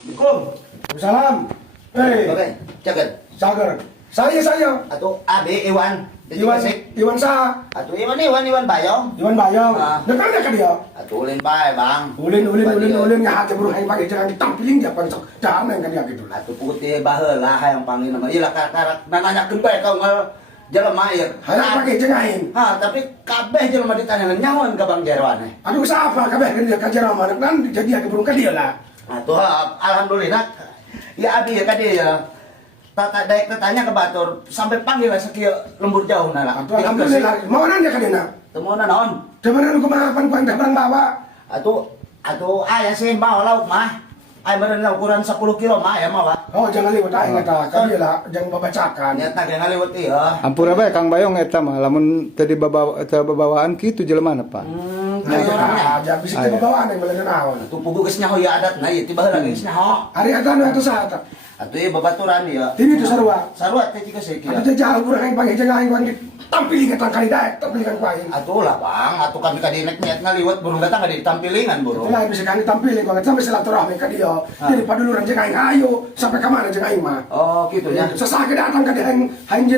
Assalamualaikum. Salam. Oke, jaga. Sagar. Saya. Atau Abi Iwan. Iwan sa. Atau Iwan Bayong. Iwan Bayong. Ah. Dekat dekat dia. Atau Ulin Bay, Bang. Ulin nga hati burung hai pagi jangan ditampilin dia pangsok. Jangan kan dia gitu lah. Atau putih baheula hayang panggil nama. Iyalah karak nanyakeun bae kau ngal jelema ieu. Hayang pagi jengain. Ha, tapi kabeh jelema ditanya nyawan ka Bang Jerwan. Aduh siapa kabeh kan dia kajar mana kan jadi ke burung ka dia lah. Atuh alhamdulillah. Ya Abi ya kade ya. Tata daek tanya ke batur sampai panggil sakieu lembur jauh na lah. Aduh alhamdulillah. Mau nanya ka dia. Temuan naon? Cuman lu kemapan ku anda barang bawa. Atuh aya sih mau lauk mah. Ay meureun ukuran 10 kilo mah ya mah Pak. Oh jangan lewat aing eta ka dia lah jangan babacakan. Nyata ge ngaliwat ieu. Ampura bae Kang Bayong eta mah lamun teu dibabawaan kitu jelemana Pak. Aja bisa dibawaan yang meleun naon. Atuh pugu geus nyaho ya adatna ieu ti baheula geus nyaho. Ari eta nu atuh saha eta? Atuh ieu babaturan ieu. Ini tuh sarua. Sarua teh cika sih Atuh jauh burung hai pagi jengain ku tampilin ka kali daek tampilin ku aing. Atuh lah Bang, atuh kami ka dinek niat ngaliwat burung datang ka ditampilingan burung. Itulah bisa kali tampilin ku sampai silaturahmi ka dia. Jadi paduluran jeung aing ayo sampai ka mana jeung aing mah. Oh gitu ya. Sesake datang ka dia aing